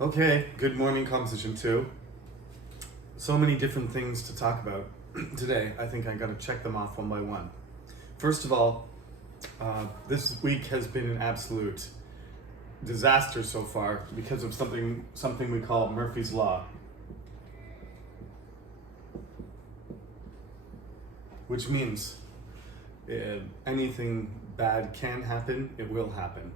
Okay, good morning, Composition 2. So many different things to talk about today. I think I gotta check them off one by one. First of all, this week has been an absolute disaster so far because of something we call Murphy's Law, which means anything bad can happen, it will happen.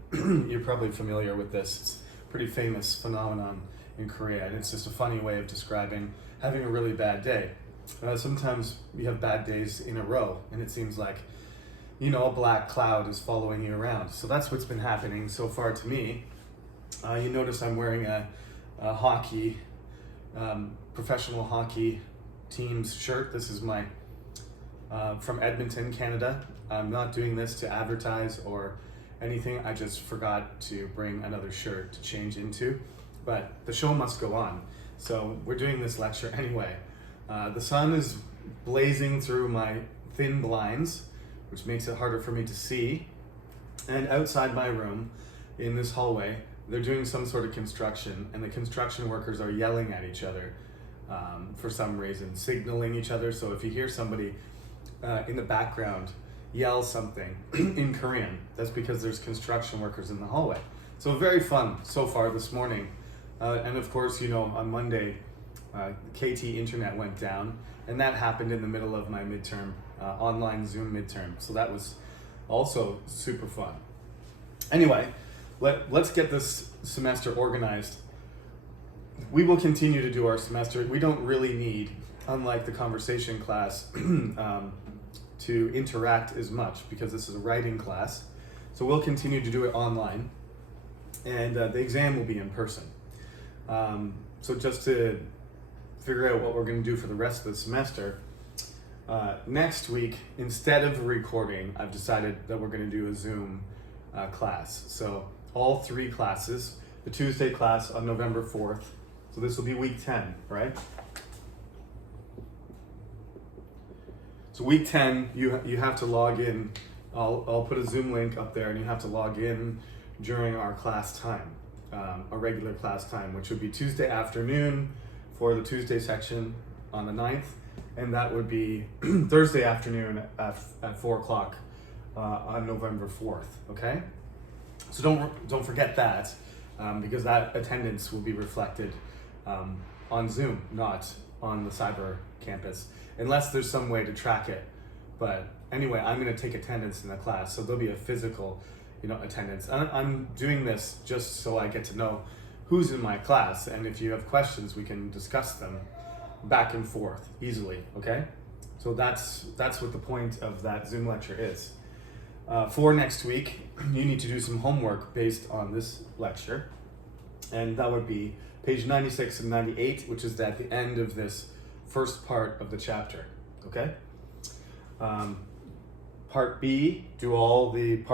You're probably familiar with this. It's a pretty famous phenomenon in Korea, and it's just a funny way of describing having a really bad day. Sometimes you have bad days in a row, and it seems like, a black cloud is following you around. So that's what's been happening so far to me. You notice I'm wearing a hockey, professional hockey team's shirt. This is my from Edmonton, Canada. I'm not doing this to advertise or anything. I just forgot to bring another shirt to change into, but the show must go on. So we're doing this lecture anyway. The sun is blazing through my thin blinds, which makes it harder for me to see. And outside my room, in this hallway, they're doing some sort of construction, and the construction workers are yelling at each other for some reason, signaling each other. So if you hear somebody in the background yell something in Korean, that's because there's construction workers in the hallway. So very fun so far this morning. And of course, on Monday, KT internet went down, and that happened in the middle of my midterm, online Zoom midterm. So that was also super fun. Anyway, let's get this semester organized. We will continue to do our semester. We don't really need, unlike the conversation class, to interact as much because this is a writing class. So we'll continue to do it online, and the exam will be in person. So just to figure out what we're going to do for the rest of the semester, next week, instead of recording, I've decided that we're going to do a Zoom class. So all three classes, the Tuesday class on November 4th, so this will be week 10, right? So week 10, you have to log in. I'll put a Zoom link up there, and you have to log in during our class time, a regular class time, which would be Tuesday afternoon for the Tuesday section on the 9th, and that would be Thursday afternoon at 4 o'clock on November 4th, okay? So don't forget that, because that attendance will be reflected on Zoom, not on the cyber campus, unless there's some way to track it. But anyway, I'm going to take attendance in the class, so there'll be a physical, attendance. I'm doing this just so I get to know who's in my class, and if you have questions, we can discuss them back and forth easily. Okay, so that's what the point of that Zoom lecture is. For next week, you need to do some homework based on this lecture, and that would be page 96 and 98, which is at the end of this first part of the chapter. Okay. Part B, do all the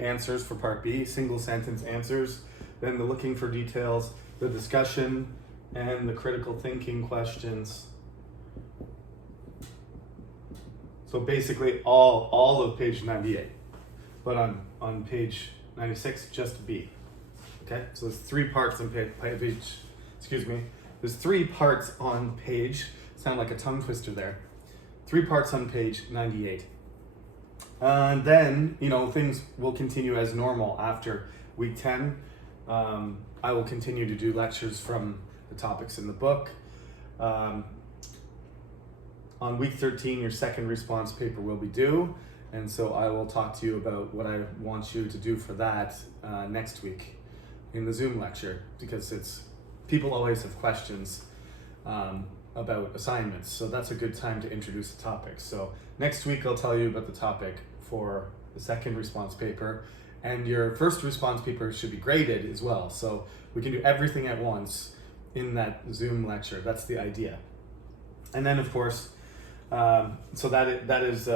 answers for part B, single sentence answers, then the looking for details, the discussion, and the critical thinking questions. So basically all of page 98, but on page 96, just B. Okay, so there's three parts on page, there's three parts on page, sound like a tongue twister there. 3 parts on page 98. And then, things will continue as normal after week 10. I will continue to do lectures from the topics in the book. On week 13, your second response paper will be due. And so I will talk to you about what I want you to do for that next week in the Zoom lecture, because people always have questions about assignments, so that's a good time to introduce the topic. So next week I'll tell you about the topic for the second response paper, and your first response paper should be graded as well, so we can do everything at once in that Zoom lecture. That's the idea. And then of course, so that is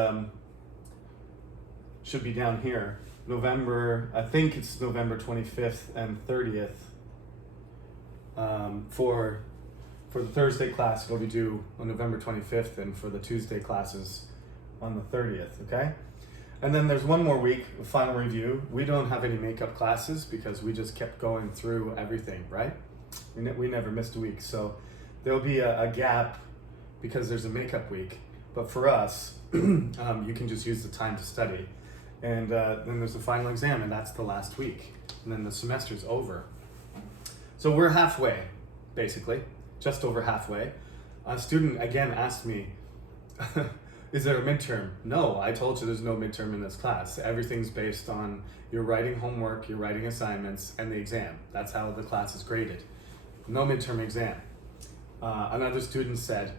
should be down here, I think it's November 25th and 30th. For the Thursday class, it'll be due on November 25th, and for the Tuesday classes on the 30th, okay? And then there's one more week, final review. We don't have any makeup classes because we just kept going through everything, right? We never missed a week. So there'll be a gap because there's a makeup week. But for us, you can just use the time to study. And then there's the final exam, and that's the last week. And then the semester's over. So we're halfway, basically, just over halfway. A student, again, asked me, is there a midterm? No, I told you there's no midterm in this class. Everything's based on your writing homework, your writing assignments, and the exam. That's how the class is graded. No midterm exam. Another student said,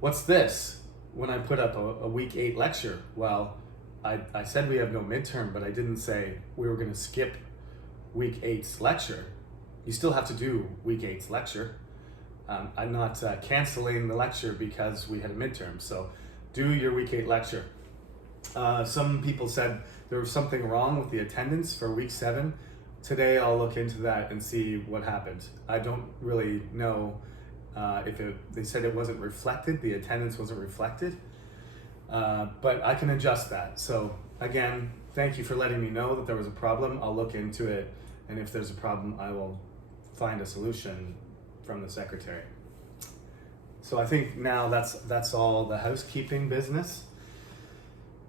what's this? When I put up a week 8 lecture, well, I said we have no midterm, but I didn't say we were gonna skip week 8's lecture. You still have to do week 8's lecture. I'm not canceling the lecture because we had a midterm, so do your week 8 lecture. Some people said there was something wrong with the attendance for week 7. Today I'll look into that and see what happened. I don't really know they said it wasn't reflected, the attendance wasn't reflected, but I can adjust that. So again, thank you for letting me know that there was a problem. I'll look into it, and if there's a problem, I will find a solution from the secretary. So I think now that's all the housekeeping business.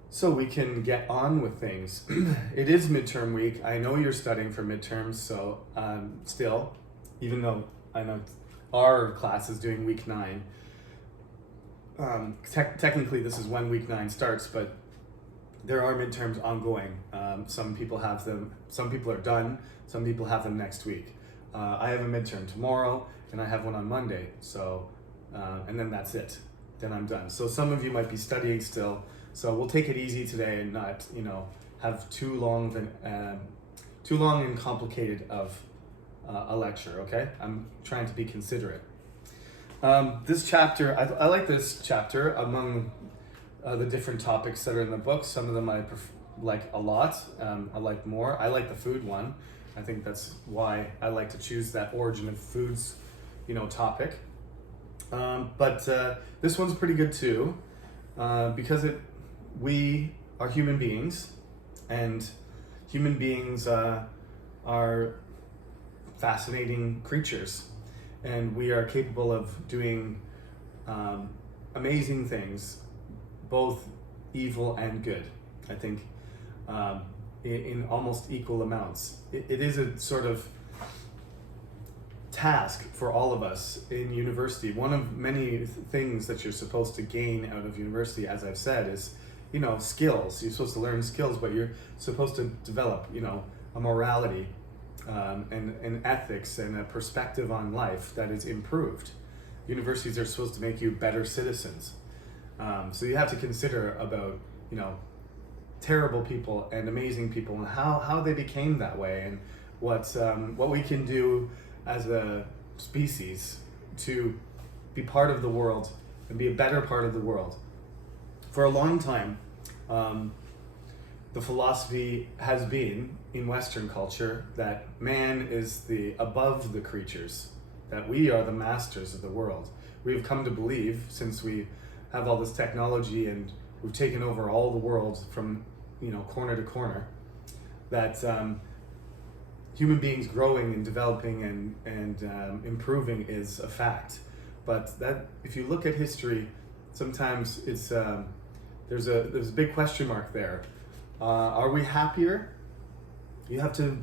So we can get on with things. It is midterm week. I know you're studying for midterms, so still, even though I know our class is doing week 9, technically this is when week 9 starts, but there are midterms ongoing. Some people have them, some people are done, some people have them next week. I have a midterm tomorrow, and I have one on Monday, so, and then that's it. Then I'm done. So some of you might be studying still, so we'll take it easy today and not, have too long and complicated of a lecture, okay? I'm trying to be considerate. This chapter, I like this chapter among the different topics that are in the book. Some of them I like a lot, I like more. I like the food one. I think that's why I like to choose that origin of foods, topic. But this one's pretty good too, because we are human beings, and human beings are fascinating creatures, and we are capable of doing amazing things, both evil and good. I think in almost equal amounts. It is a sort of task for all of us in university. One of many things that you're supposed to gain out of university, as I've said, is skills. You're supposed to learn skills, but you're supposed to develop a morality and ethics and a perspective on life that is improved. Universities are supposed to make you better citizens. So you have to consider about terrible people and amazing people, and how they became that way, and what we can do as a species to be part of the world and be a better part of the world. For a long time, the philosophy has been in Western culture that man is above the creatures, that we are the masters of the world. We've come to believe, since we have all this technology and we've taken over all the world from corner to corner, that human beings growing and developing and improving is a fact. But that, if you look at history, sometimes it's there's a big question mark there. Are we happier? You have to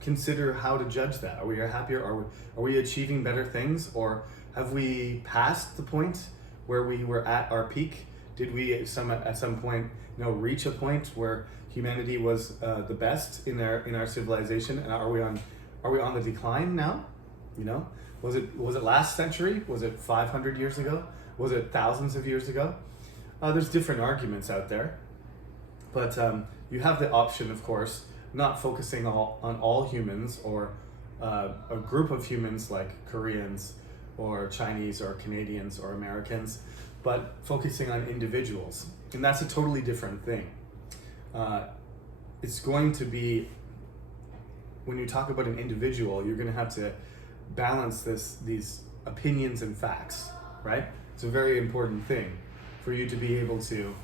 consider how to judge that. Are we happier? Are we achieving better things, or have we passed the point where we were at our peak? Did we at some point reach a point where humanity was the best in our civilization, and are we on the decline now? Was it last century? Was it 500 years ago? Was it thousands of years ago? There's different arguments out there, but you have the option, of course, not focusing on all humans, or a group of humans like Koreans or Chinese or Canadians or Americans, but focusing on individuals, and that's a totally different thing. It's going to be, when you talk about an individual, you're going to have to balance these opinions and facts, right? It's a very important thing for you to be able to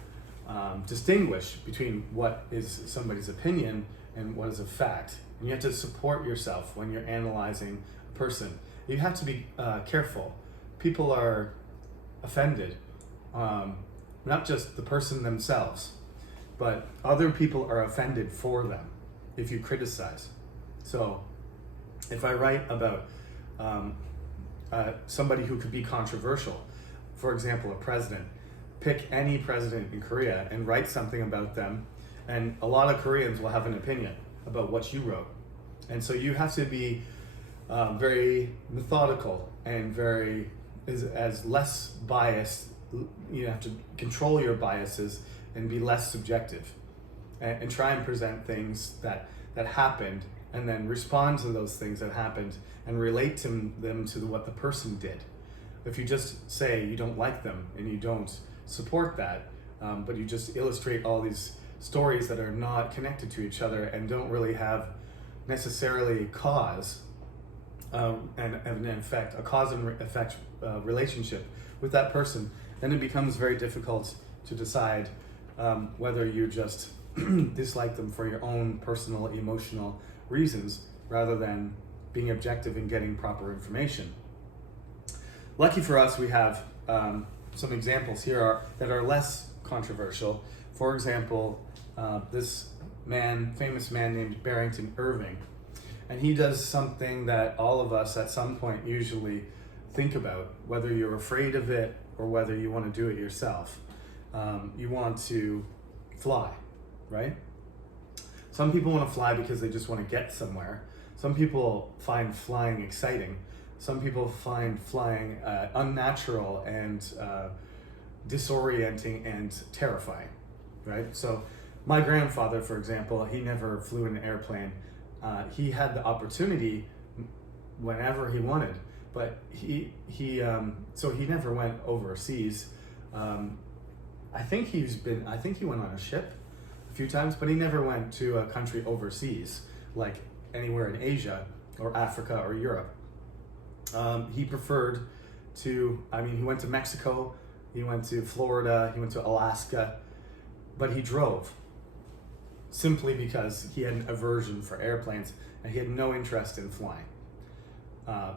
distinguish between what is somebody's opinion and what is a fact. And you have to support yourself when you're analyzing a person. You have to be careful. People are offended, not just the person themselves, but other people are offended for them if you criticize. So if I write about somebody who could be controversial, for example, a president, pick any president in Korea and write something about them, and a lot of Koreans will have an opinion about what you wrote. And so you have to be very methodical and very as less biased. You have to control your biases and be less subjective, and try and present things that happened, and then respond to those things that happened and relate to them to what the person did. If you just say you don't like them and you don't support that, but you just illustrate all these stories that are not connected to each other and don't really have necessarily cause and an effect, a cause and effect relationship with that person, then it becomes very difficult to decide whether you just dislike them for your own personal emotional reasons rather than being objective and getting proper information. Lucky for us, we have some examples here that are less controversial. For example, this famous man named Barrington Irving, and he does something that all of us at some point usually think about, whether you're afraid of it or whether you want to do it yourself. You want to fly, right? Some people want to fly because they just want to get somewhere. Some people find flying exciting. Some people find flying unnatural and disorienting and terrifying, right? So my grandfather, for example, he never flew in an airplane. He had the opportunity whenever he wanted, but he never went overseas. I think he went on a ship a few times, but he never went to a country overseas, like anywhere in Asia or Africa or Europe. He preferred he went to Mexico, he went to Florida, he went to Alaska, but he drove simply because he had an aversion for airplanes and he had no interest in flying.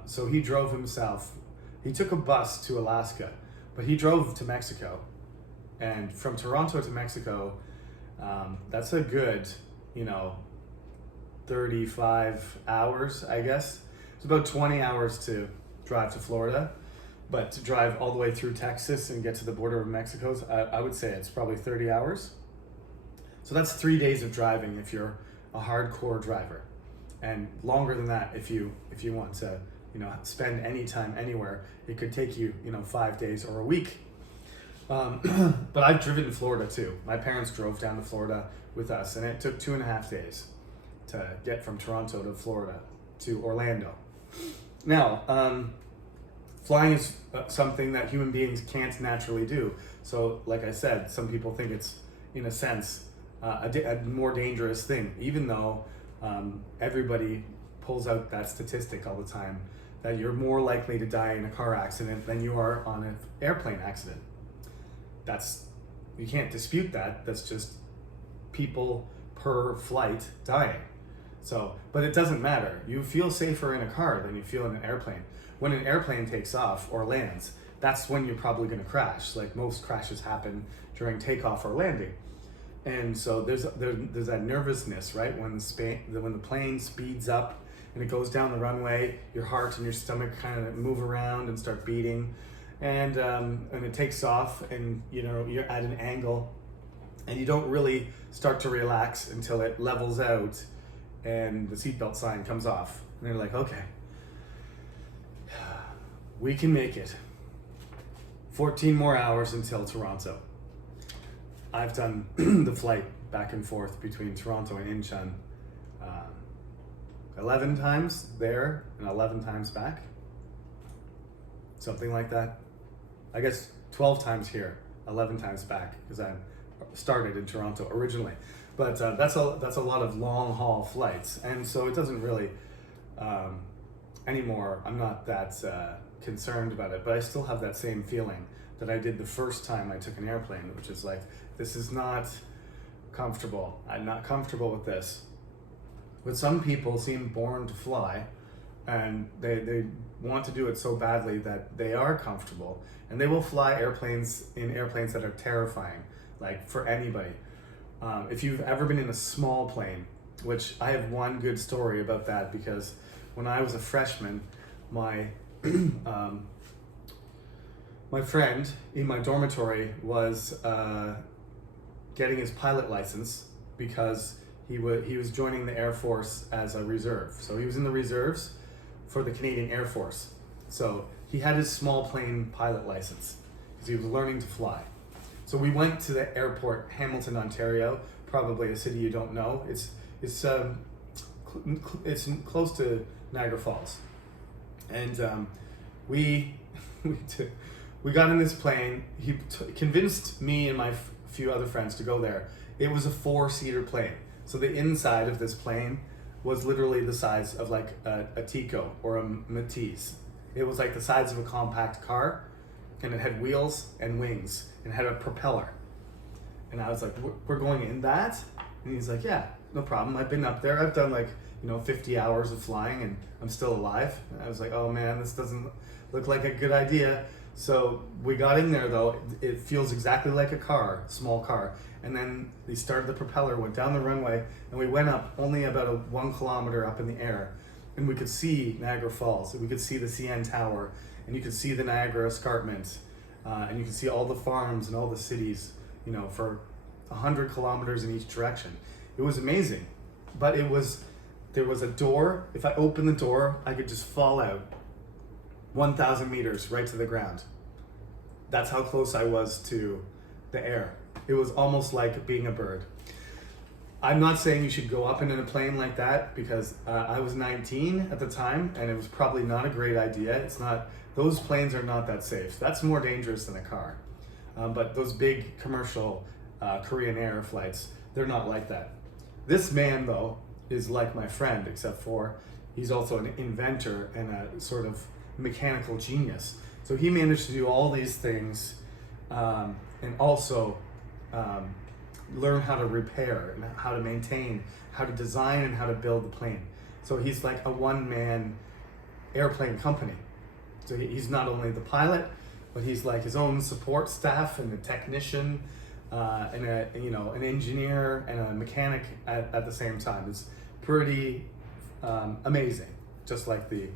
So he drove himself. He took a bus to Alaska, but he drove to Mexico. And from Toronto to Mexico, that's a good, 35 hours, I guess. It's about 20 hours to drive to Florida, but to drive all the way through Texas and get to the border of Mexico, I would say it's probably 30 hours. So that's 3 days of driving if you're a hardcore driver, and longer than that if you want to, spend any time anywhere. It could take you, 5 days or a week. But I've driven to Florida too. My parents drove down to Florida with us, and it took 2.5 days to get from Toronto to Florida to Orlando. Now, flying is something that human beings can't naturally do. So, like I said, some people think it's, in a sense, a more dangerous thing, even though everybody pulls out that statistic all the time, that you're more likely to die in a car accident than you are on an airplane accident. You can't dispute that. That's just people per flight dying. So, but it doesn't matter. You feel safer in a car than you feel in an airplane. When an airplane takes off or lands, that's when you're probably going to crash. Like most crashes happen during takeoff or landing. And so there's that nervousness, right? When the plane speeds up and it goes down the runway, your heart and your stomach kind of move around and start beating. And it takes off, and you're at an angle, and you don't really start to relax until it levels out and the seatbelt sign comes off, and you're like, okay, we can make it. 14 more hours until Toronto. I've done the flight back and forth between Toronto and Incheon 11 times there and 11 times back, something like that. I guess 12 times here, 11 times back, because I started in Toronto originally. But that's a lot of long haul flights, and so it doesn't really anymore, I'm not that concerned about it, but I still have that same feeling that I did the first time I took an airplane, which is like, this is not comfortable. I'm not comfortable with this. But some people seem born to fly, and they want to do it so badly that they are comfortable, and they will fly airplanes that are terrifying, like for anybody. If you've ever been in a small plane, which I have one good story about that, because when I was a freshman, my my friend in my dormitory was getting his pilot license because he was joining the Air Force as a reserve. So he was in the reserves for the Canadian Air Force. So he had his small plane pilot license because he was learning to fly. So we went to the airport, Hamilton, Ontario, probably a city you don't know. It's close to Niagara Falls, and we got in this plane. He convinced me and my few other friends to go there. It was a 4-seater plane, so the inside of this plane was literally the size of like a Tico or a Matisse. It was like the size of a compact car, and it had wheels and wings and had a propeller. And I was like, we're going in that? And he's like, yeah, no problem. I've been up there. I've done like, 50 hours of flying and I'm still alive. And I was like, oh man, this doesn't look like a good idea. So we got in there though. It feels exactly like a car, small car. And then they started the propeller, went down the runway, and we went up only about 1 kilometer up in the air. And we could see Niagara Falls, and we could see the CN Tower, and you could see the Niagara Escarpment, and you could see all the farms and all the cities, for 100 kilometers in each direction. It was amazing, but there was a door. If I opened the door, I could just fall out 1,000 meters right to the ground. That's how close I was to the air. It was almost like being a bird. I'm not saying you should go up in a plane like that, because I was 19 at the time, and it was probably not a great idea. Those planes are not that safe. That's more dangerous than a car. But those big commercial Korean Air flights, they're not like that. This man, though, is like my friend, except for he's also an inventor and a sort of mechanical genius. So he managed to do all these things, and also learn how to repair and how to maintain, how to design and how to build the plane. So he's like a one-man airplane company. So he's not only the pilot, but he's like his own support staff and a technician, and an engineer and a mechanic at the same time. It's pretty amazing, just like the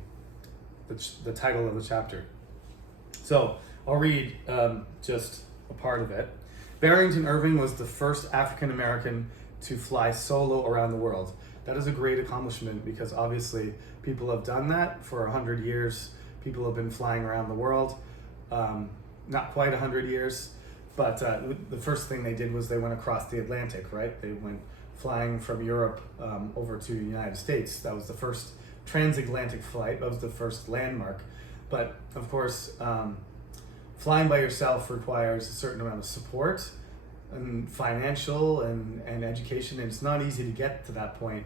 title of the chapter. So I'll read just a part of it. Barrington Irving was the first African American to fly solo around the world. That is a great accomplishment, because obviously people have done that for 100 years. People have been flying around the world, not quite 100 years, but the first thing they did was they went across the Atlantic, right? They went flying from Europe over to the United States. That was the first transatlantic flight. That was the first landmark. But of course, flying by yourself requires a certain amount of support and financial and education, and it's not easy to get to that point.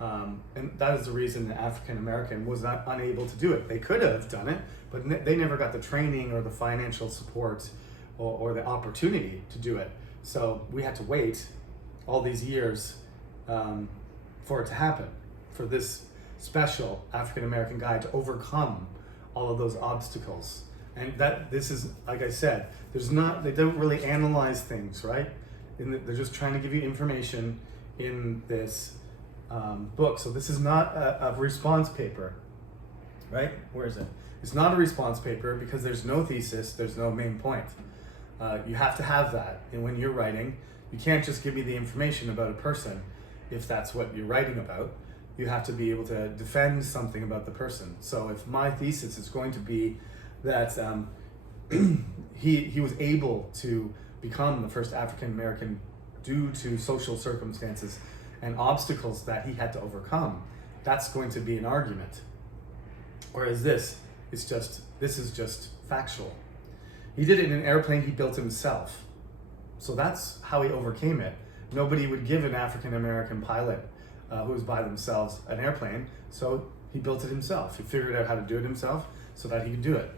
And that is the reason the African American was not unable to do it. They could have done it, but they never got the training or the financial support or the opportunity to do it. So we had to wait all these years for it to happen, for this special African American guy to overcome all of those obstacles. And this is, like I said, they don't really analyze things, right? They're just trying to give you information in this book. So this is not a response paper, right? Where is it? It's not a response paper because there's no thesis, there's no main point. You have to have that. And when you're writing, you can't just give me the information about a person if that's what you're writing about. You have to be able to defend something about the person. So if my thesis is going to be that he was able to become the first African American due to social circumstances and obstacles that he had to overcome, that's going to be an argument. Whereas this is just factual. He did it in an airplane he built himself. So that's how he overcame it. Nobody would give an African American pilot who was by themselves an airplane, so He built it himself. He figured out how to do it himself so that he could do it.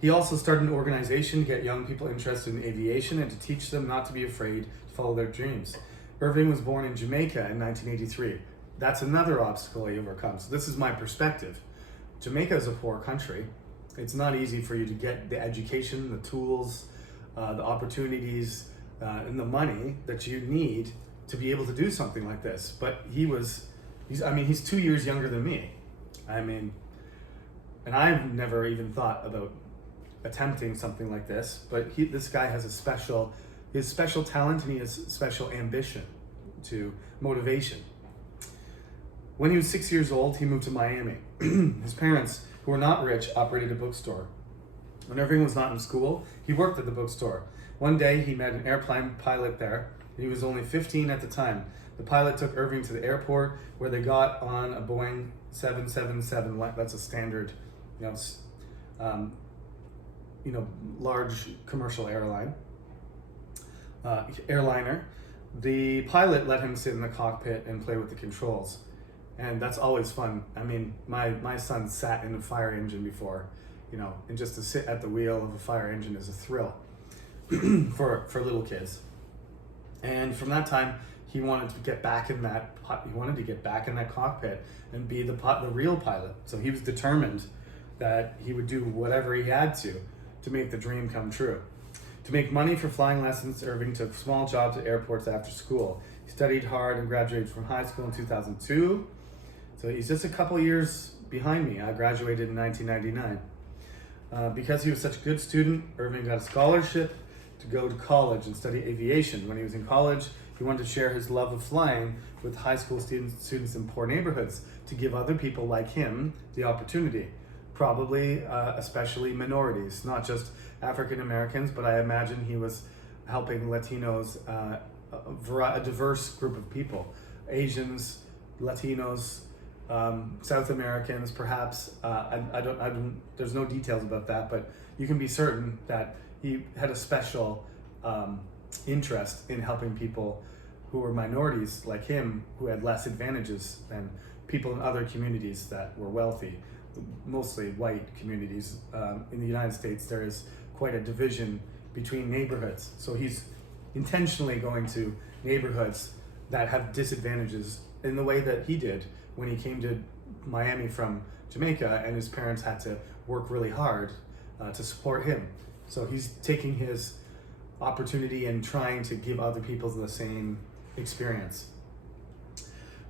He also started an organization to get young people interested in aviation and to teach them not to be afraid to follow their dreams. Irving was born in Jamaica in 1983. That's another obstacle he overcomes. So this is my perspective. Jamaica is a poor country. It's not easy for you to get the education, the tools, the opportunities, and the money that you need to be able to do something like this. But he's 2 years younger than me. And I've never even thought about attempting something like this, but this guy has his special talent, and he has special ambition to motivation. When he was 6 years old, he moved to Miami. His parents, who were not rich, operated a bookstore. When Irving was not in school, he worked at the bookstore. One day, he met an airplane pilot there. He was only 15 at the time. The pilot took Irving to the airport, where they got on a Boeing 777. That's a standard, large commercial airliner. The pilot let him sit in the cockpit and play with the controls, and that's always fun. My son sat in a fire engine before, and just to sit at the wheel of a fire engine is a thrill for little kids. And from that time, he wanted to get back in that cockpit and be the real pilot. So he was determined that he would do whatever he had to make the dream come true. To make money for flying lessons, Irving took small jobs at airports after school. He studied hard and graduated from high school in 2002. So he's just a couple years behind me. I graduated in 1999. Because he was such a good student, Irving got a scholarship to go to college and study aviation. When he was in college, he wanted to share his love of flying with high school students in poor neighborhoods to give other people like him the opportunity. Probably, especially minorities, not just African Americans, but I imagine he was helping Latinos, a diverse group of people, Asians, Latinos, South Americans, perhaps. There's no details about that, but you can be certain that he had a special interest in helping people who were minorities like him, who had less advantages than people in other communities that were wealthy. Mostly white communities. In the United States, there is quite a division between neighborhoods. So he's intentionally going to neighborhoods that have disadvantages in the way that he did when he came to Miami from Jamaica, and his parents had to work really hard to support him. So he's taking his opportunity and trying to give other people the same experience.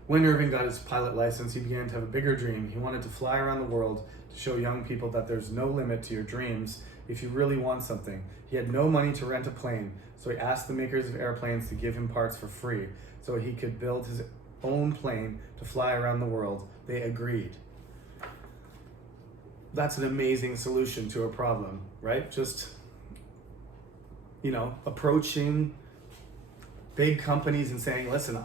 When Irving got his pilot license, he began to have a bigger dream. He wanted to fly around the world to show young people that there's no limit to your dreams if you really want something. He had no money to rent a plane, so he asked the makers of airplanes to give him parts for free so he could build his own plane to fly around the world. They agreed. That's an amazing solution to a problem, right? Just, approaching big companies and saying, listen,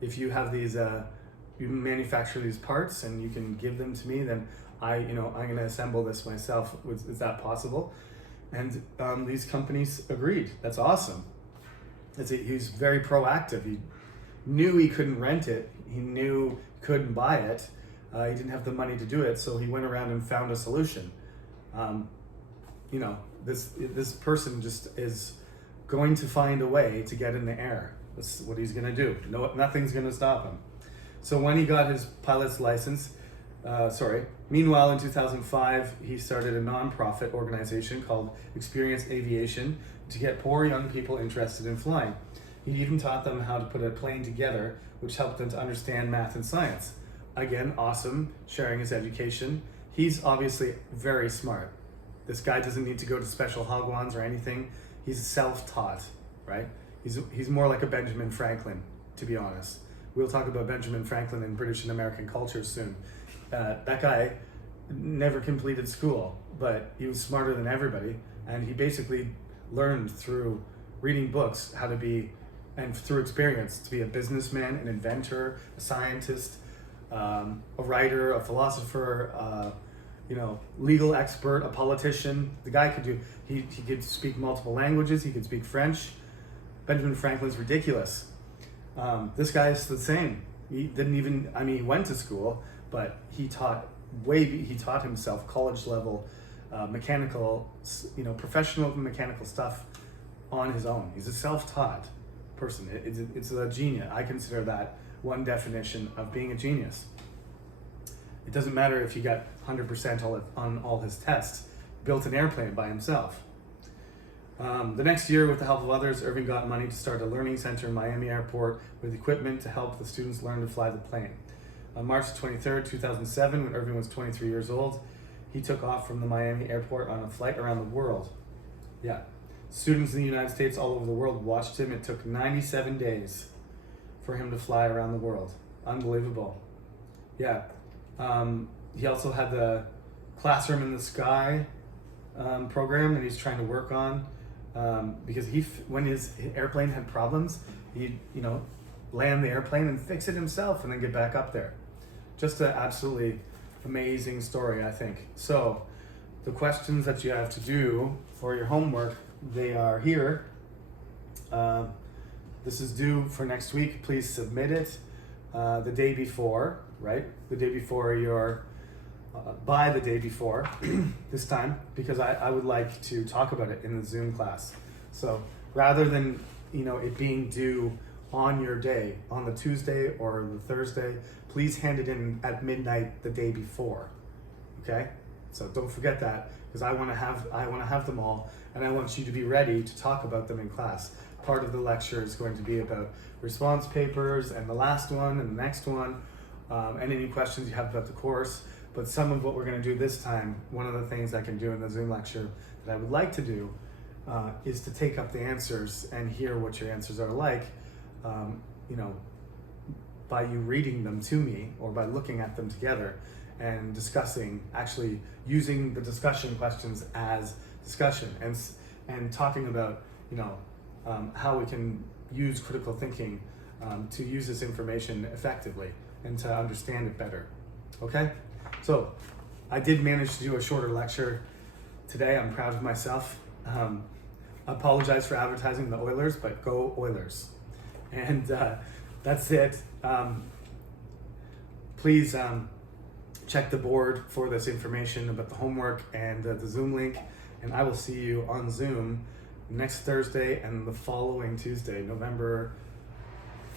if you have these, you manufacture these parts and you can give them to me, then I'm going to assemble this myself. Is that possible? And these companies agreed. That's awesome. He was very proactive. He knew he couldn't rent it. He knew he couldn't buy it. He didn't have the money to do it, so he went around and found a solution. This person just is going to find a way to get in the air. That's what he's going to do. Nothing's going to stop him. So when he got his pilot's license, meanwhile in 2005, he started a nonprofit organization called Experience Aviation to get poor young people interested in flying. He even taught them how to put a plane together, which helped them to understand math and science. Again, awesome, sharing his education. He's obviously very smart. This guy doesn't need to go to special Hagwons or anything. He's self-taught, right? He's more like a Benjamin Franklin, to be honest. We'll talk about Benjamin Franklin in British and American culture soon. That guy never completed school, but he was smarter than everybody, and he basically learned through reading books how to be, and through experience, to be a businessman, an inventor, a scientist, a writer, a philosopher, legal expert, a politician. The guy he could speak multiple languages, he could speak French. Benjamin Franklin's ridiculous. This guy's the same. He didn't even, he went to school, but he taught himself college level mechanical, professional mechanical stuff on his own. He's a self-taught person. It's a genius. I consider that one definition of being a genius. It doesn't matter if he got 100% on all his tests. Built an airplane by himself. The next year, with the help of others, Irving got money to start a learning center in Miami Airport with equipment to help the students learn to fly the plane. On March 23rd, 2007, when Irving was 23 years old, he took off from the Miami Airport on a flight around the world. Yeah. Students in the United States all over the world watched him. It took 97 days for him to fly around the world. Unbelievable. Yeah. He also had the Classroom in the Sky program that he's trying to work on, because when his airplane had problems, he'd land the airplane and fix it himself and then get back up there. Just an absolutely amazing story, I think. So the questions that you have to do for your homework, they are here. This is due for next week. Please submit it the day before, right? The day before by the day before this time, because I would like to talk about it in the Zoom class. So rather than it being due on your day, on the Tuesday or the Thursday, please hand it in at midnight the day before. Okay? So don't forget that, because I want to have them all, and I want you to be ready to talk about them in class. Part of the lecture is going to be about response papers, and the last one and the next one, and any questions you have about the course. But some of what we're going to do this time, one of the things I can do in the Zoom lecture that I would like to do is to take up the answers and hear what your answers are like, by you reading them to me or by looking at them together and discussing, actually using the discussion questions as discussion and talking about, how we can use critical thinking to use this information effectively and to understand it better. Okay? So I did manage to do a shorter lecture today. I'm proud of myself. I apologize for advertising the Oilers, but go Oilers. And that's it. Please check the board for this information about the homework and the Zoom link. And I will see you on Zoom next Thursday and the following Tuesday, November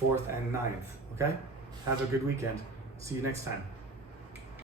4th and 9th. Okay? Have a good weekend. See you next time.